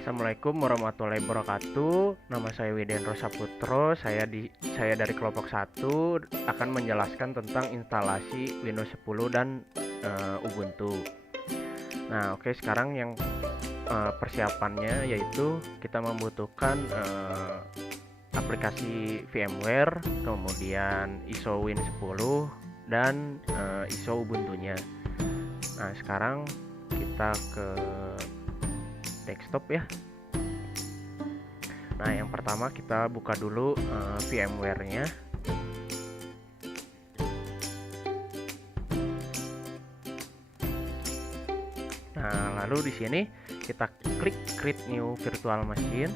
Assalamualaikum warahmatullahi wabarakatuh. Nama saya Widendro Saputro. Saya dari kelompok 1 akan menjelaskan tentang instalasi Windows 10 dan Ubuntu. Nah, oke, sekarang yang persiapannya yaitu kita membutuhkan aplikasi VMware, kemudian ISO Win 10 dan ISO Ubuntunya. Nah, sekarang kita ke desktop ya. Nah, yang pertama kita buka dulu VMware-nya. Nah, lalu di sini kita klik Create New Virtual Machine.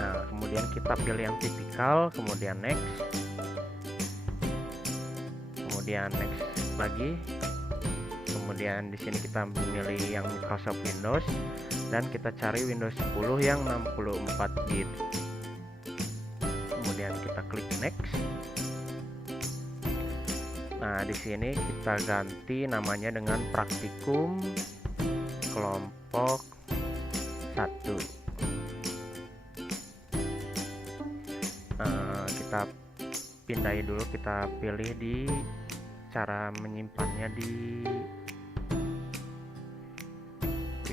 Nah, kemudian kita pilih yang tipikal, kemudian next. Kemudian next lagi. Kemudian di sini kita memilih yang Microsoft Windows dan kita cari Windows 10 yang 64 bit. Kemudian kita klik next. Nah, di sini kita ganti namanya dengan Praktikum Kelompok 1. Kita pindahin dulu, kita pilih di cara menyimpannya di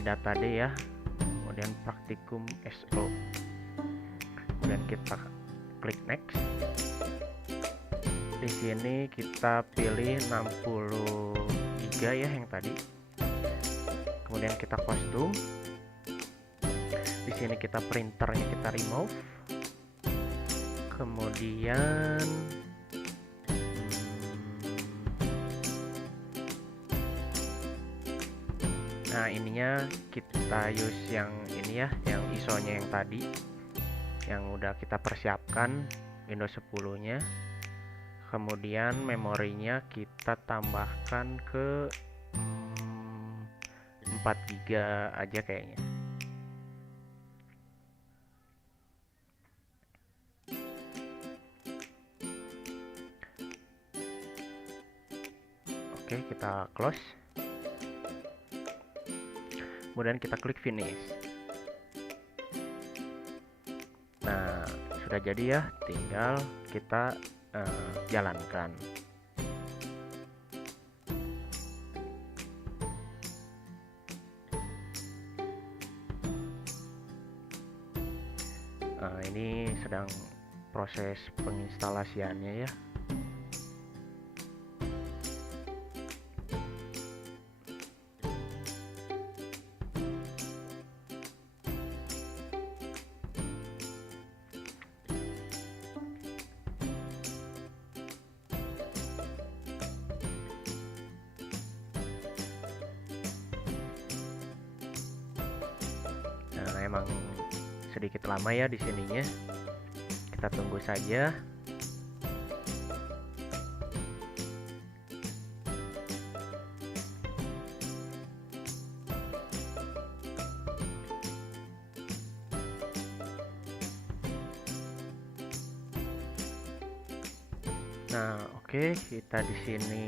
data D ya, kemudian Praktikum SO, kemudian kita klik next. Di sini kita pilih 60 GB ya yang tadi, kemudian kita custom. Di sini kita printernya kita remove, kemudian nah ininya kita use yang ini ya, yang ISO-nya yang tadi yang udah kita persiapkan, Windows 10-nya. Kemudian memorinya kita tambahkan ke 4 GB aja kayaknya. Oke, kita close. Kemudian kita klik finish. Nah, sudah jadi ya, tinggal kita jalankan. Ini sedang proses penginstalasiannya ya. Emang sedikit lama ya di sininya. Kita tunggu saja. Nah, oke, kita di sini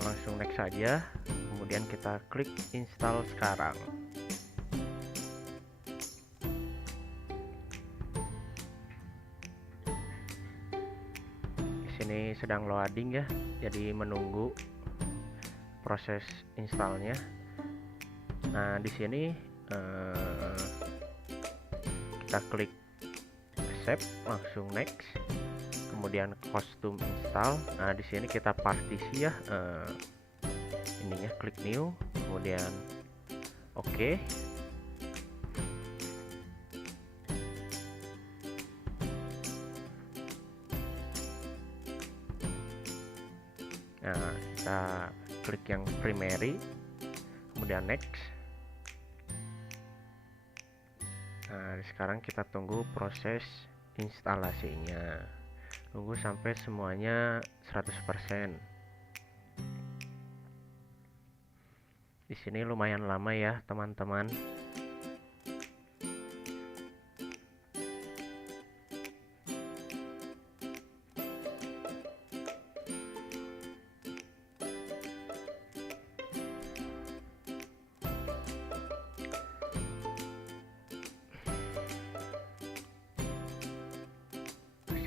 langsung next saja. Kemudian kita klik install sekarang. Di sini sedang loading ya, jadi menunggu proses installnya. Nah, di sini kita klik accept, langsung next. Kemudian custom install. Nah, di sini kita partisi ya, ininya klik new, kemudian oke. Nah, kita klik yang primary, kemudian next. Nah, sekarang kita tunggu proses instalasinya. Tunggu sampai semuanya 100%. Di sini lumayan lama ya, teman-teman.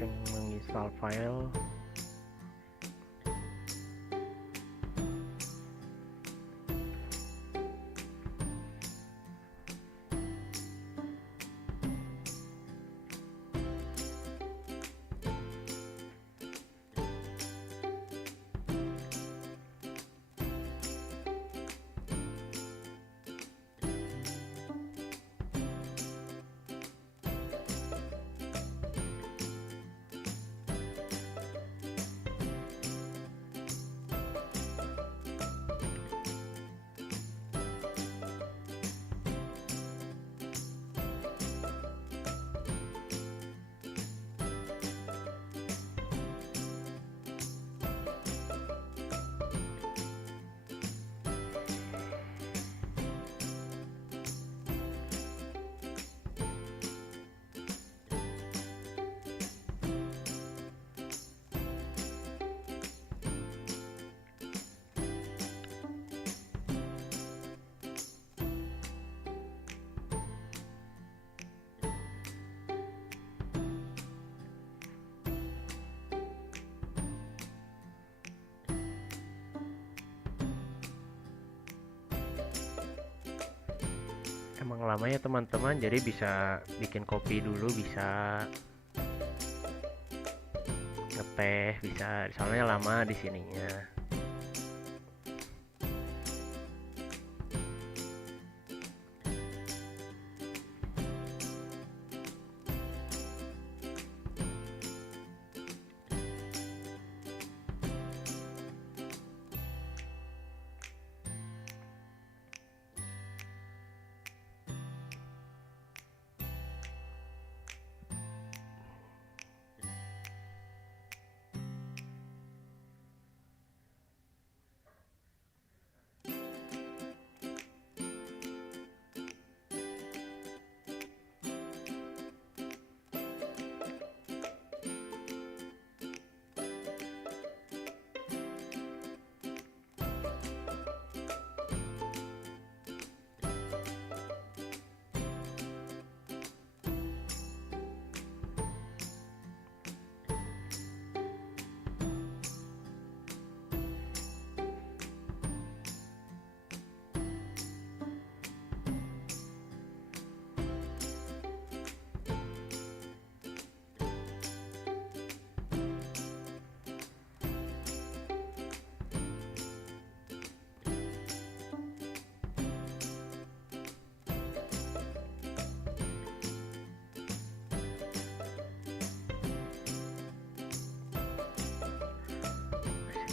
langsung menginstal file. Emang lama ya teman-teman, jadi bisa bikin kopi dulu, bisa ngeteh, bisa, soalnya lama di sininya.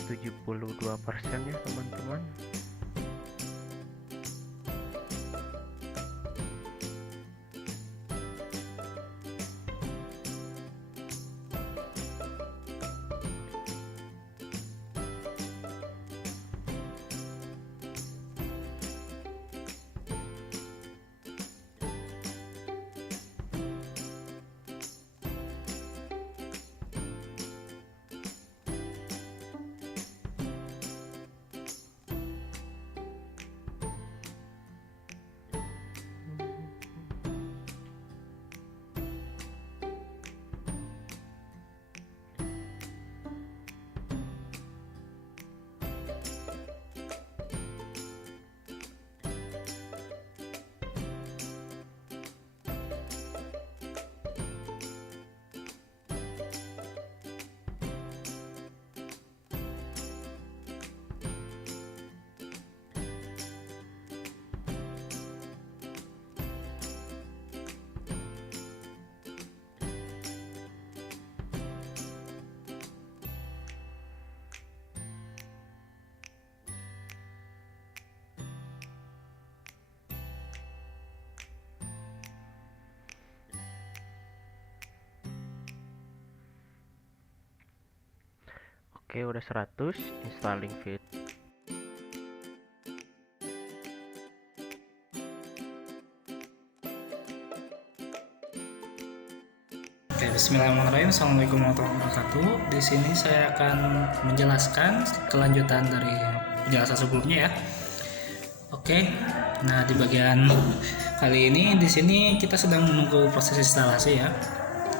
Masih 72% ya teman-teman. Oke, udah 100 installing feed. Oke, bismillahirrahmanirrahim. Assalamualaikum warahmatullahi wabarakatuh. Di sini saya akan menjelaskan kelanjutan dari penjelasan sebelumnya ya. Oke. Nah, di bagian kali ini di sini kita sedang menunggu proses instalasi ya.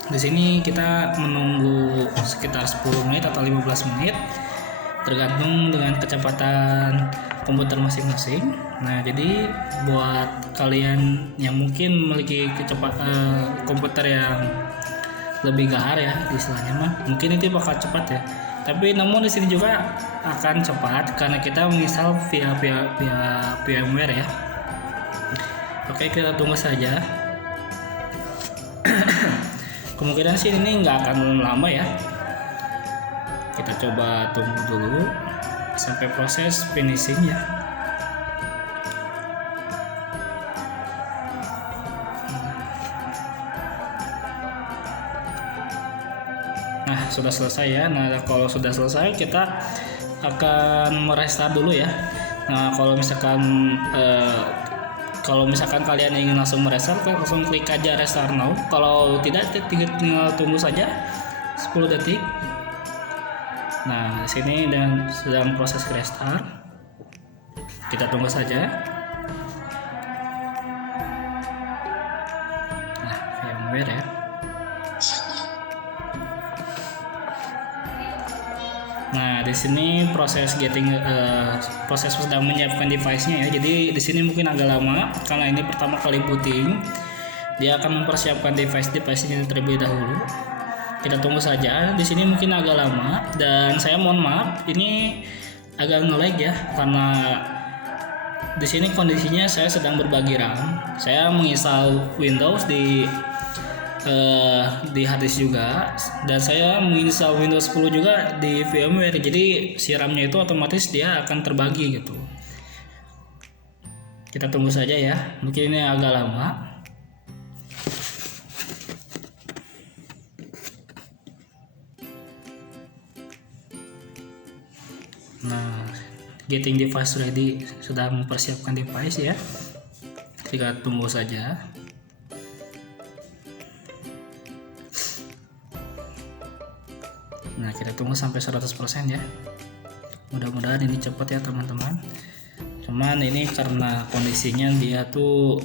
Di sini kita menunggu sekitar 10 menit atau 15 menit tergantung dengan kecepatan komputer masing-masing. Nah, jadi buat kalian yang mungkin memiliki komputer yang lebih gahar ya istilahnya mah, mungkin itu bakal cepat ya. Tapi namun di sini juga akan cepat karena kita menginstal via VMware ya. Oke, kita tunggu saja. Kemungkinan sih ini nggak akan lama ya. Kita coba tunggu dulu sampai proses finishing ya. Nah, sudah selesai ya. Nah, kalau sudah selesai kita akan merestart dulu ya. Nah, kalau misalkan kalian ingin langsung merestart, langsung klik aja restart now. Kalau tidak, tinggal tunggu saja 10 detik. Nah, di sini sedang proses restart. Kita tunggu saja. Nah, VMware ya. Nah, di sini proses sedang menyiapkan device-nya ya. Jadi di sini mungkin agak lama karena ini pertama kali booting. Dia akan mempersiapkan device-nya terlebih dahulu. Kita tunggu saja. Di sini mungkin agak lama dan saya mohon maaf ini agak nge-lag ya karena di sini kondisinya saya sedang berbagi RAM. Saya menginstal Windows di hard disk juga, dan saya menginstal Windows 10 juga di VMware. Jadi si RAM-nya itu otomatis dia akan terbagi gitu. Kita tunggu saja ya. Mungkin ini agak lama. Nah, getting device ready, sudah mempersiapkan device ya. Kita tunggu saja. Nah, kita tunggu sampai 100% ya. Mudah-mudahan ini cepat ya teman-teman. Cuman ini karena kondisinya dia tuh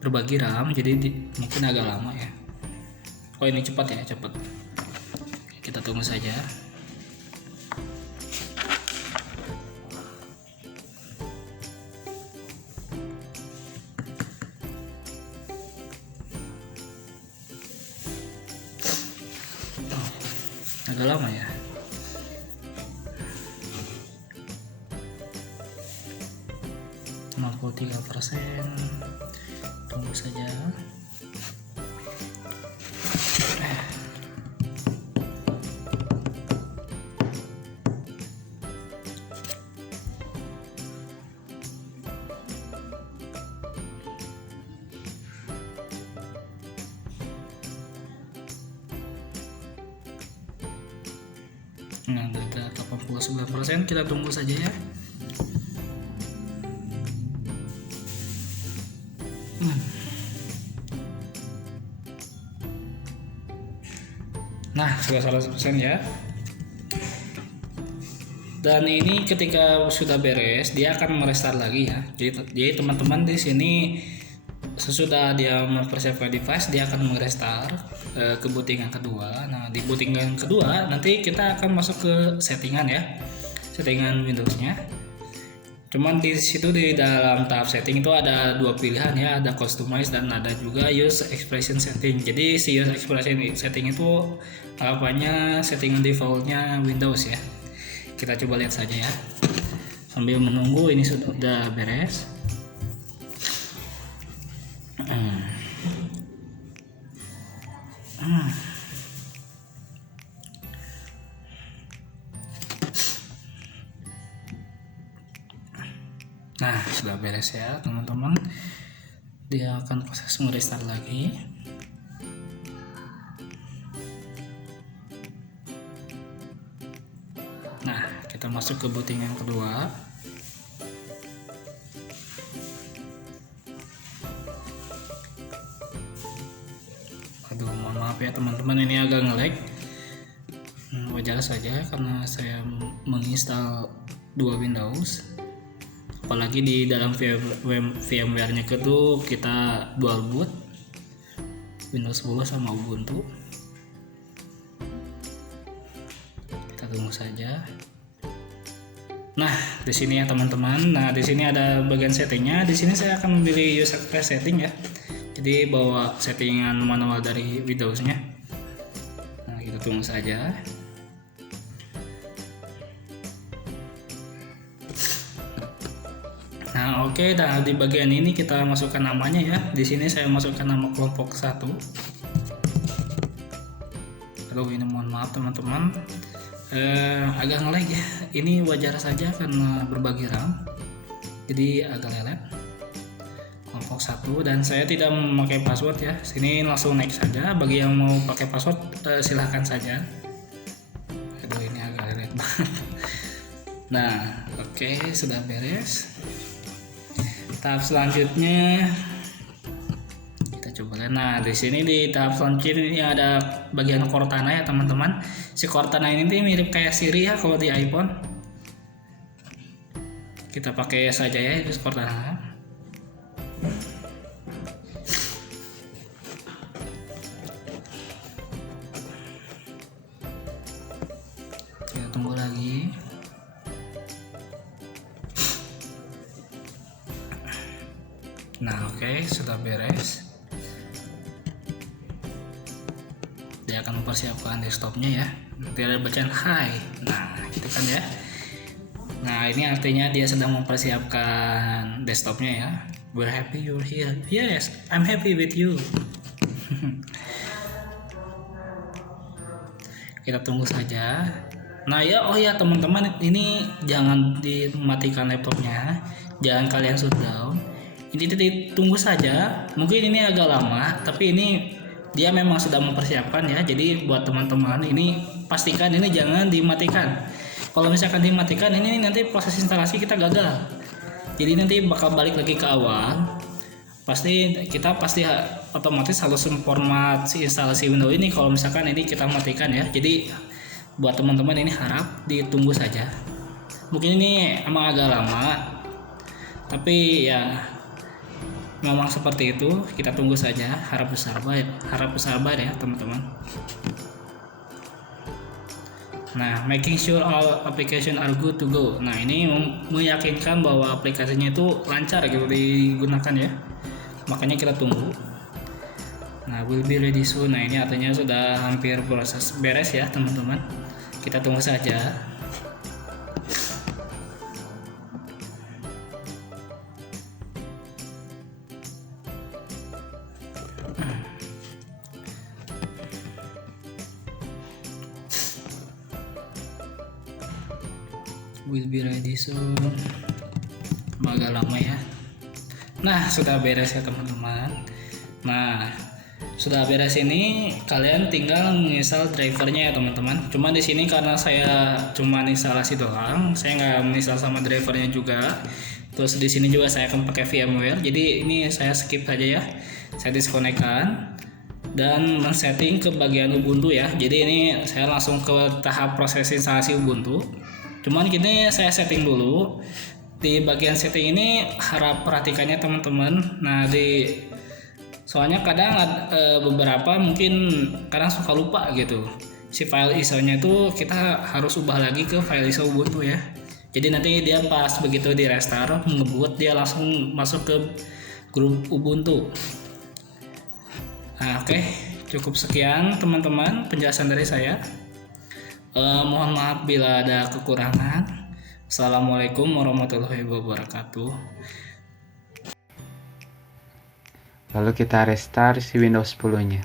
berbagi RAM, jadi mungkin agak lama ya. Oh, ini cepat ya, cepat. Kita tunggu saja. Agak lama ya. %, tunggu saja. Nah, data 89%, kita tunggu saja ya. Nah, sudah 100% ya. Dan ini ketika sudah beres, dia akan merestart lagi ya. Jadi teman-teman di sini sesudah dia mempersiapkan device, dia akan merestart ke booting yang kedua. Nah, di booting yang kedua nanti kita akan masuk ke settingan ya, settingan Windows-nya. Cuman di situ di dalam tahap setting itu ada dua pilihan ya, ada customize dan ada juga use expression setting. Jadi si use expression setting itu apanya settingan defaultnya Windows ya. Kita coba lihat saja ya. Sambil menunggu ini sudah beres. Nah, sudah beres ya teman-teman. Dia akan proses merestart lagi. Nah, kita masuk ke booting yang kedua. Aduh, mohon maaf ya teman-teman, ini agak nge-lag. Wajar saja karena saya menginstal dua Windows. Apalagi di dalam VMware-nya itu kita dual boot. Windows 10 sama Ubuntu. Kita tunggu saja. Nah, di sini ya teman-teman. Nah, di sini ada bagian settingnya. Di sini saya akan memilih user setting ya. Jadi bawa settingan manual dari Windows-nya. Nah, kita tunggu saja. Nah, oke. Nah, di bagian ini kita masukkan namanya ya. Di sini saya masukkan nama kelompok 1. Aduh, ini mohon maaf teman-teman. Agak nge-lag ya. Ini wajar saja karena berbagi RAM. Jadi agak lelet. Kelompok 1 dan saya tidak memakai password ya. Sini langsung naik saja. Bagi yang mau pakai password silahkan saja. Aduh, ini agak lelet banget. Nah, oke, sudah beres. Tahap selanjutnya kita coba lihat. Nah, di sini di tahap selanjutnya ini ada bagian Cortana ya teman-teman. Si Cortana ini tuh mirip kayak Siri ya kalau di iPhone. Kita pakai saja ya itu Cortana. Kita tunggu lagi. Nah, oke, sudah beres. Dia akan mempersiapkan desktopnya ya. Nanti ada bacaan hi. Nah, gitu kan ya. Nah, ini artinya dia sedang mempersiapkan desktopnya ya. We're happy you're here. Yes, I'm happy with you. Kita tunggu saja. Nah ya, oh ya teman-teman, ini jangan dimatikan laptopnya, jangan kalian shutdown. Ini tunggu saja. Mungkin ini agak lama, tapi ini dia memang sudah mempersiapkan ya. Jadi buat teman-teman ini pastikan ini jangan dimatikan. Kalau misalkan dimatikan ini nanti proses instalasi kita gagal. Jadi nanti bakal balik lagi ke awal. Kita pasti otomatis harus memformat si instalasi Windows ini kalau misalkan ini kita matikan ya. Jadi buat teman-teman ini harap ditunggu saja. Mungkin ini emang agak lama, tapi ya memang seperti itu. Kita tunggu saja. Harap bersabar ya teman-teman. Nah, making sure all application are good to go. Nah, ini meyakinkan bahwa aplikasinya itu lancar gitu digunakan ya. Makanya kita tunggu. Nah, will be ready soon. Nah, ini artinya sudah hampir proses beres ya teman-teman. Kita tunggu saja. Will be ready soon. Agak lama ya. Nah, sudah beres ya teman-teman. Nah, sudah beres ini kalian tinggal menginstal drivernya ya teman-teman. Cuma di sini karena saya cuma instalasi doang, saya nggak menginstal sama drivernya juga. Terus di sini juga saya akan pakai VMware. Jadi ini saya skip saja ya. Saya diskonekkan dan men-setting ke bagian Ubuntu ya. Jadi ini saya langsung ke tahap proses instalasi Ubuntu. Cuman gini saya setting dulu. Di bagian setting ini harap perhatikannya teman-teman. Nah, soalnya kadang beberapa mungkin kadang suka lupa gitu. Si file ISO-nya itu kita harus ubah lagi ke file ISO Ubuntu ya. Jadi nanti dia pas begitu di restart ngebut dia langsung masuk ke grup Ubuntu. Nah, oke, cukup sekian teman-teman penjelasan dari saya. Mohon maaf bila ada kekurangan. Assalamualaikum warahmatullahi wabarakatuh. Lalu kita restart si Windows 10-nya.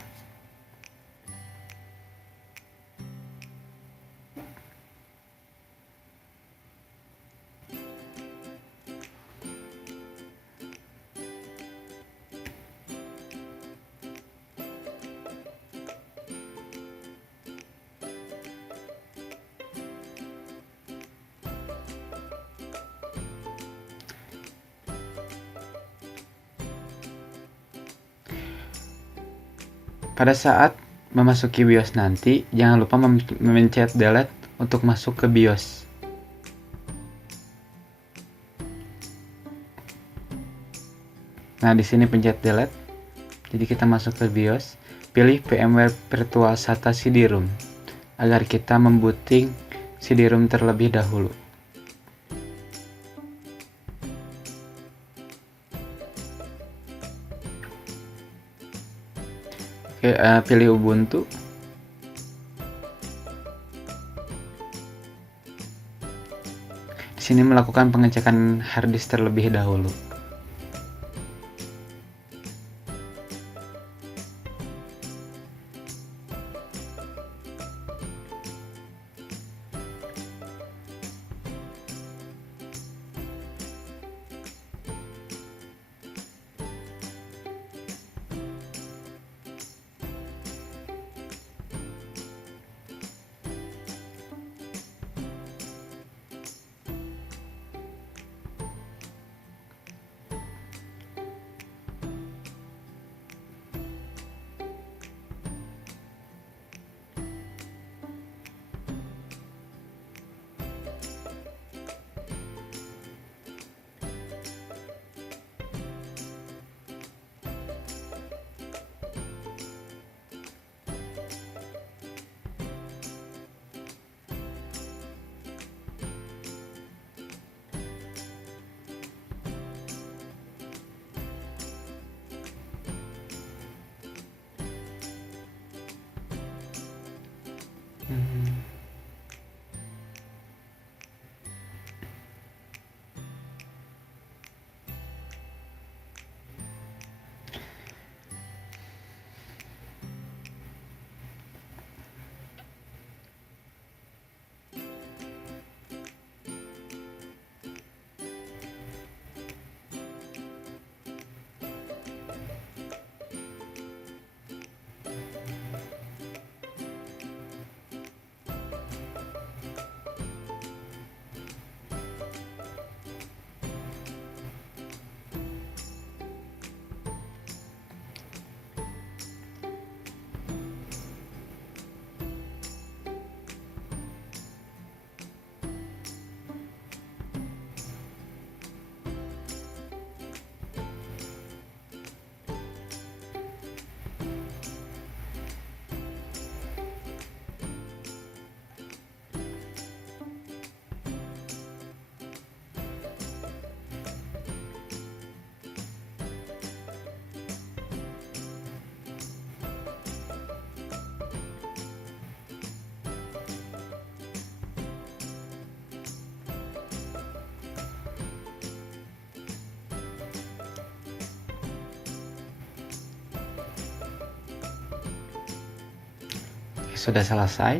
Pada saat memasuki BIOS nanti, jangan lupa memencet delete untuk masuk ke BIOS. Nah, di sini pencet delete. Jadi kita masuk ke BIOS. pilih VMware Virtual SATA CD-ROM agar kita membooting CD-ROM terlebih dahulu. Oke, pilih Ubuntu. Di sini melakukan pengecekan harddisk terlebih dahulu. Sudah selesai.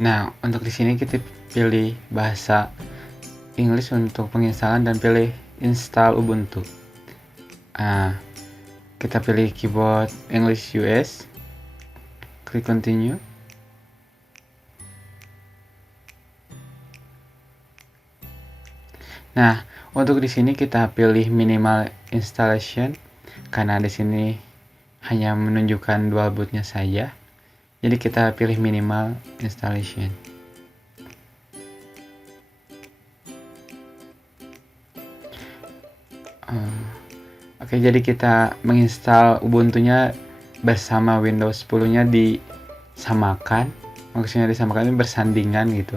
Nah, untuk di sini kita pilih bahasa Inggris untuk penginstalan dan pilih install Ubuntu. Kita pilih keyboard English US, klik continue. Nah, untuk di sini kita pilih minimal installation karena di sini hanya menunjukkan dual bootnya saja. Jadi kita pilih minimal installation. Oke, jadi kita menginstal Ubuntu-nya bersama Windows 10-nya disamakan. Maksudnya disamakan ini bersandingan gitu.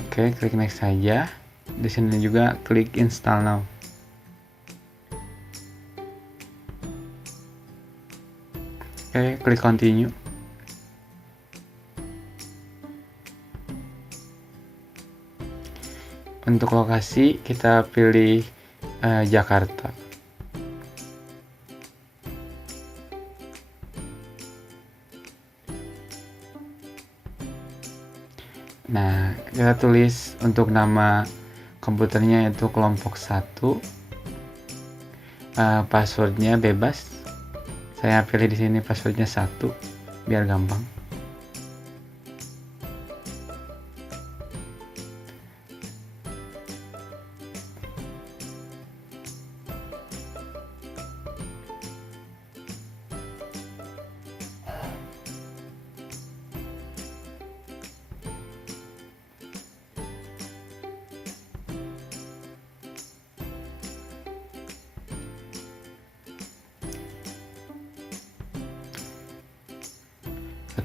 Oke, klik next saja. Di sini juga klik install now. Oke, klik continue. Untuk lokasi kita pilih Jakarta. Nah, kita tulis untuk nama komputernya itu kelompok 1. Passwordnya bebas. Saya pilih di sini passwordnya 1 biar gampang.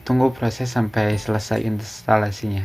Tunggu proses sampai selesai instalasinya.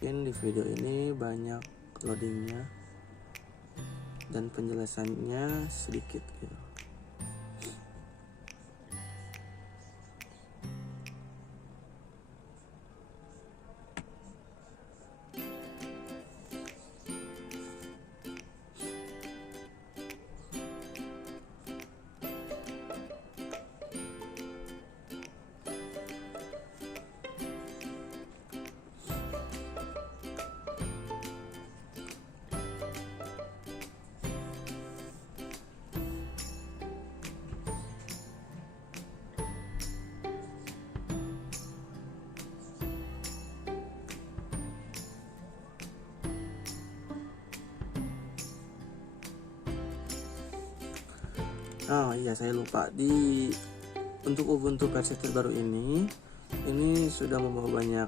Mungkin di video ini banyak loadingnya dan penjelasannya sedikit gitu. Oh iya, saya lupa, untuk Ubuntu versi terbaru ini sudah membawa banyak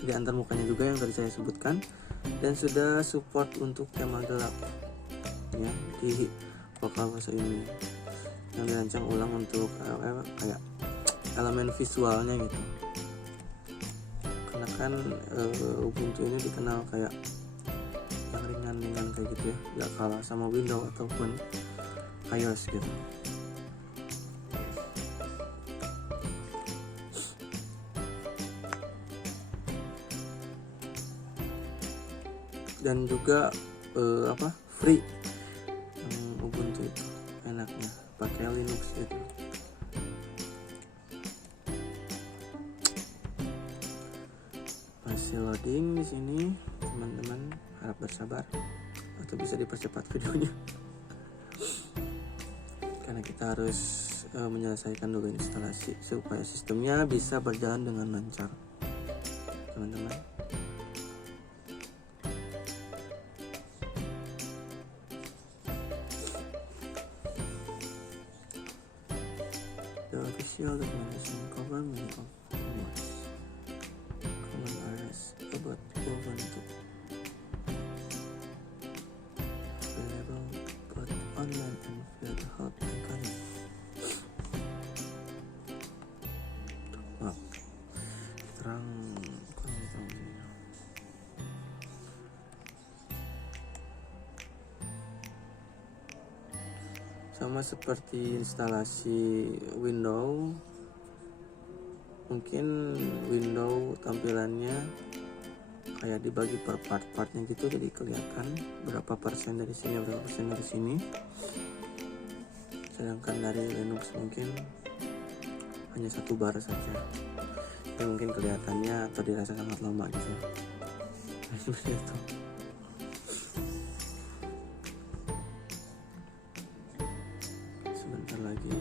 di antar mukanya juga yang tadi saya sebutkan, dan sudah support untuk tema gelap ya di vokal bahasa ini. yang dirancang ulang untuk kayak elemen visualnya gitu. Karena kan Ubuntu ini dikenal kayak yang ringan-ringan kayak gitu ya, nggak kalah sama Windows ataupun iOS gitu. Dan juga free Ubuntu itu enaknya pakai Linux gitu. Masih loading di sini teman-teman, harap bersabar atau bisa dipercepat videonya karena kita harus menyelesaikan dulu instalasi supaya sistemnya bisa berjalan dengan lancar teman-teman. The official documentation cover many of common areas about Ubuntu available both online and via the help icon. Maaf, kurang tahu. Sama seperti instalasi Windows, mungkin Windows tampilannya kayak dibagi per part-partnya gitu, jadi kelihatan berapa persen dari sini, berapa persen dari sini. Sedangkan dari Linux mungkin hanya satu bar saja, ya mungkin kelihatannya atau dirasa sangat lama gitu. Seperti itu. Sebentar lagi.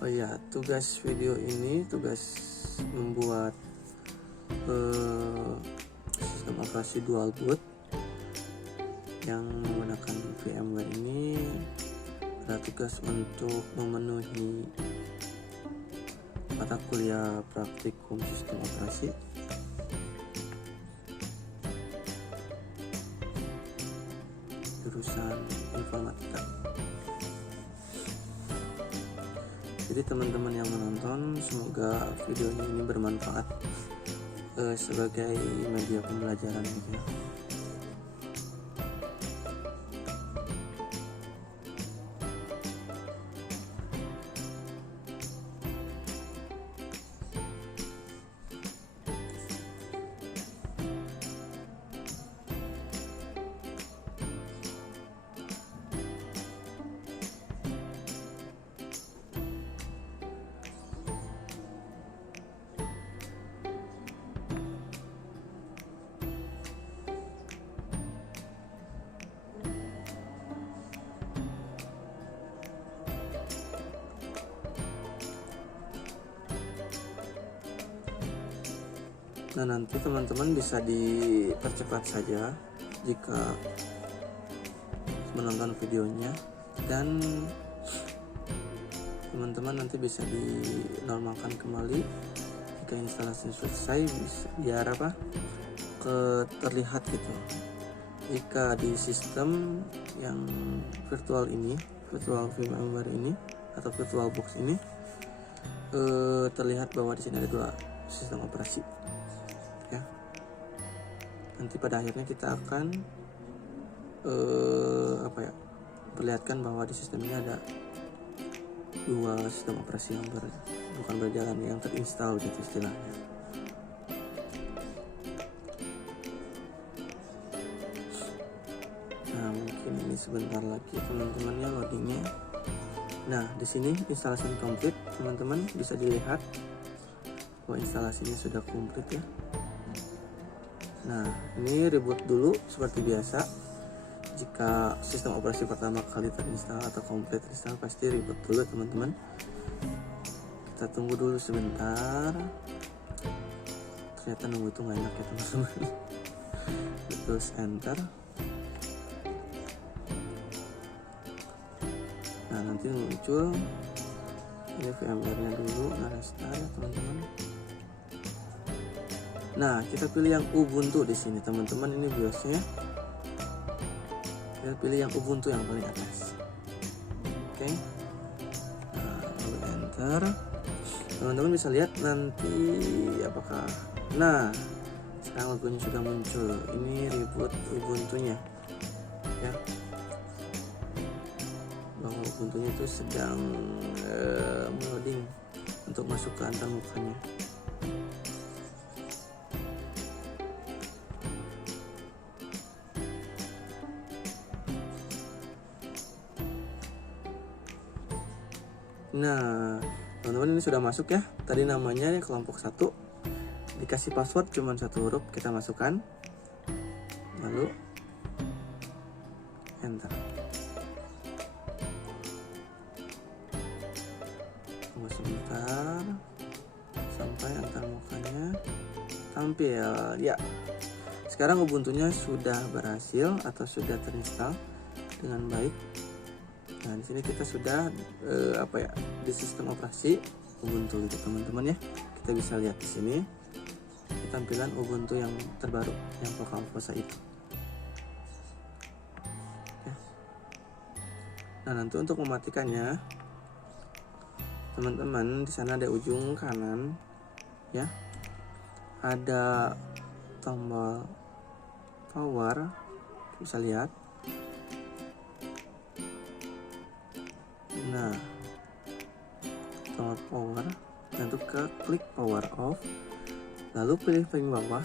Oh iya, tugas video ini tugas membuat sistem operasi dual boot yang menggunakan VMware ini ada tugas untuk memenuhi mata kuliah praktikum sistem operasi jurusan informatika. Jadi teman-teman yang menonton, semoga videonya ini bermanfaat sebagai media pembelajaran gitu ya. Nah, nanti teman-teman bisa dipercepat saja jika menonton videonya, dan teman-teman nanti bisa dinormalkan kembali jika instalasi selesai, biar terlihat gitu. Jika di sistem yang virtual ini, virtual VMware ini atau virtual box ini terlihat bahwa di sini ada dua sistem operasi. Ya, nanti pada akhirnya kita akan perlihatkan bahwa di sistem ini ada dua sistem operasi yang bukan berjalan, yang terinstall gitu istilahnya. Nah, mungkin ini sebentar lagi teman-temannya loadingnya. Nah, di sini instalasi komplit, teman-teman bisa dilihat bahwa instalasinya sudah komplit ya. Nah, ini reboot dulu seperti biasa. Jika sistem operasi pertama kali terinstall atau komplit terinstall, pasti reboot dulu teman-teman. Kita tunggu dulu sebentar. Ternyata nunggu itu nggak enak ya teman-teman. Terus enter. Nah, nanti muncul ini VMware-nya dulu, restart ya teman-teman. Nah, kita pilih yang Ubuntu di sini teman-teman. Ini BIOS-nya. kita pilih yang Ubuntu yang paling atas. Oke. Nah, lalu enter. Teman-teman bisa lihat nanti apakah. Nah, sekarang logonya sudah muncul. Ini reboot Ubuntunya, ya. Bahwa Ubuntunya itu sedang loading untuk masuk ke antarmukanya. Nah, teman-teman ini sudah masuk ya. Tadi namanya kelompok 1. Dikasih password cuma 1 huruf, kita masukkan. Lalu enter. Tunggu sebentar sampai antarmukanya tampil. Ya. Sekarang Ubuntunya sudah berhasil atau sudah terinstall dengan baik. Nah, di sini kita sudah di sistem operasi Ubuntu gitu teman-teman ya. Kita bisa lihat di sini tampilan Ubuntu yang terbaru yang Vokal itu. Ya. Nah, nanti untuk mematikannya, teman-teman di sana ada ujung kanan, ya, ada tombol power, bisa lihat. Nah, tombol power, dan untuk klik power off, lalu pilih paling bawah,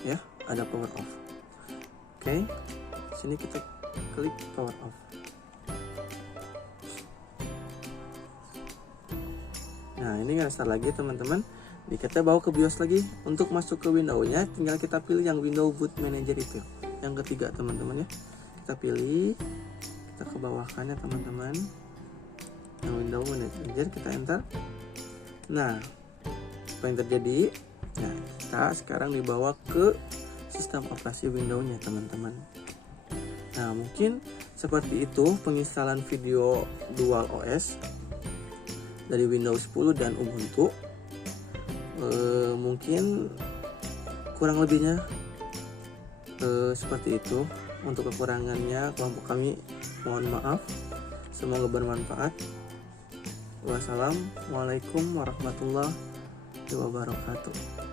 ya, ada power off. Oke, sini kita klik power off. Nah, ini nggak start lagi teman-teman. Ini kita bawa ke BIOS lagi. Untuk masuk ke window-nya, tinggal kita pilih yang window boot manager itu, yang ketiga teman-teman ya. Kita pilih, kita ke bawahkannya teman-teman. Yang window manager kita enter. Nah, apa yang terjadi? Nah, kita sekarang dibawa ke sistem operasi Windows-nya teman-teman. Nah, mungkin seperti itu penginstalan video Dual OS dari Windows 10 dan Ubuntu. Mungkin kurang lebihnya seperti itu. Untuk kekurangannya kelompok kami mohon maaf. Semoga bermanfaat. Wassalamualaikum warahmatullahi wabarakatuh.